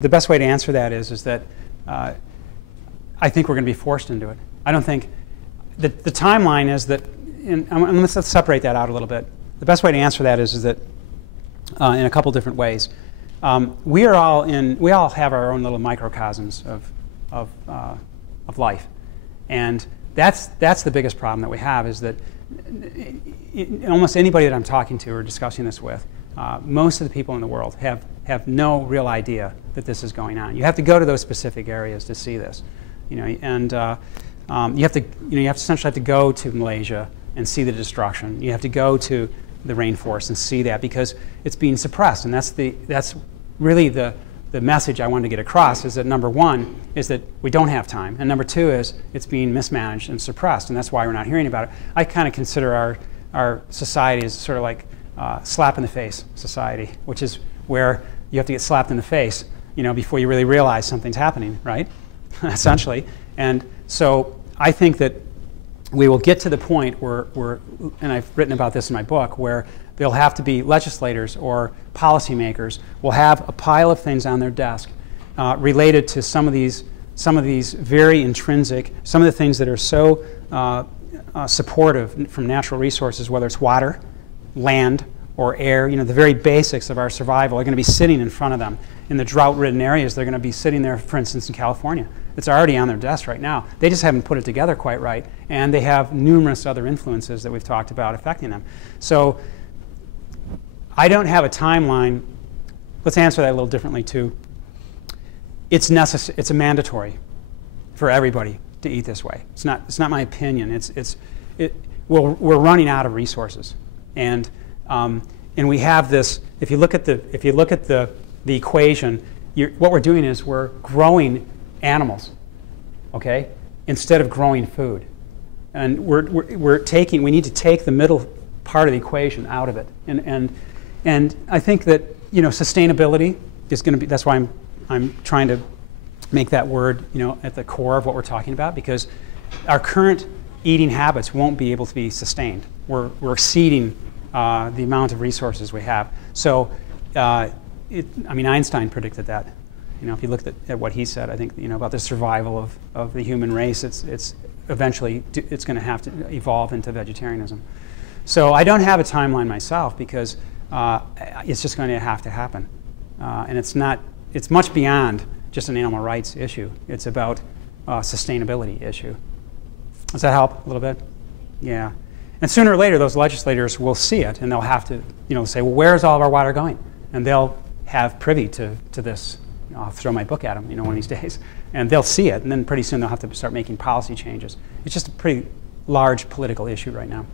The best way to answer that is that I think we're going to be forced into it. I don't think the timeline is that, and let's separate that out a little bit. The best way to answer that is that in a couple different ways. We all have our own little microcosms of life, and that's the biggest problem that we have, is that almost anybody that I'm talking to or discussing this with, most of the people in the world have no real idea that this is going on. You have to go to those specific areas to see this, and you have to essentially have to go to Malaysia and see the destruction. You have to go to the rainforest and see that, because it's being suppressed, and that's really the message I wanted to get across, is that number one is that we don't have time, and number two is it's being mismanaged and suppressed, and that's why we're not hearing about it. I kind of consider our society as sort of like slap in the face society, which is where you have to get slapped in the face, before you really realize something's happening, right? Essentially. And so I think that we will get to the point where, and I've written about this in my book, where there'll have to be legislators or policymakers will have a pile of things on their desk related to some of these very intrinsic, some of the things that are so supportive from natural resources, whether it's water, land, or air. The very basics of our survival are going to be sitting in front of them. In the drought-ridden areas, they're going to be sitting there, for instance, in California. It's already on their desk right now. They just haven't put it together quite right, and they have numerous other influences that we've talked about affecting them. So I don't have a timeline. Let's answer that a little differently too. It's necessary. It's a mandatory for everybody to eat this way. It's not my opinion. We're running out of resources, and we have this. If you look at the equation, what we're doing is we're growing animals, okay, instead of growing food, and we need to take the middle part of the equation out of it, and I think that sustainability is going to be. That's why I'm trying to make that word at the core of what we're talking about, because our current eating habits won't be able to be sustained. We're exceeding the amount of resources we have. So Einstein predicted that. If you look at what he said, I think about the survival of the human race, it's eventually it's going to have to evolve into vegetarianism. So I don't have a timeline myself, because it's just going to have to happen, and it's much beyond just an animal rights issue. It's about a sustainability issue. Does that help a little bit? Yeah. And sooner or later, those legislators will see it, and they'll have to say, well, where's all of our water going? And they'll have privy to this. I'll throw my book at them, one of these days, and they'll see it, and then pretty soon they'll have to start making policy changes. It's just a pretty large political issue right now.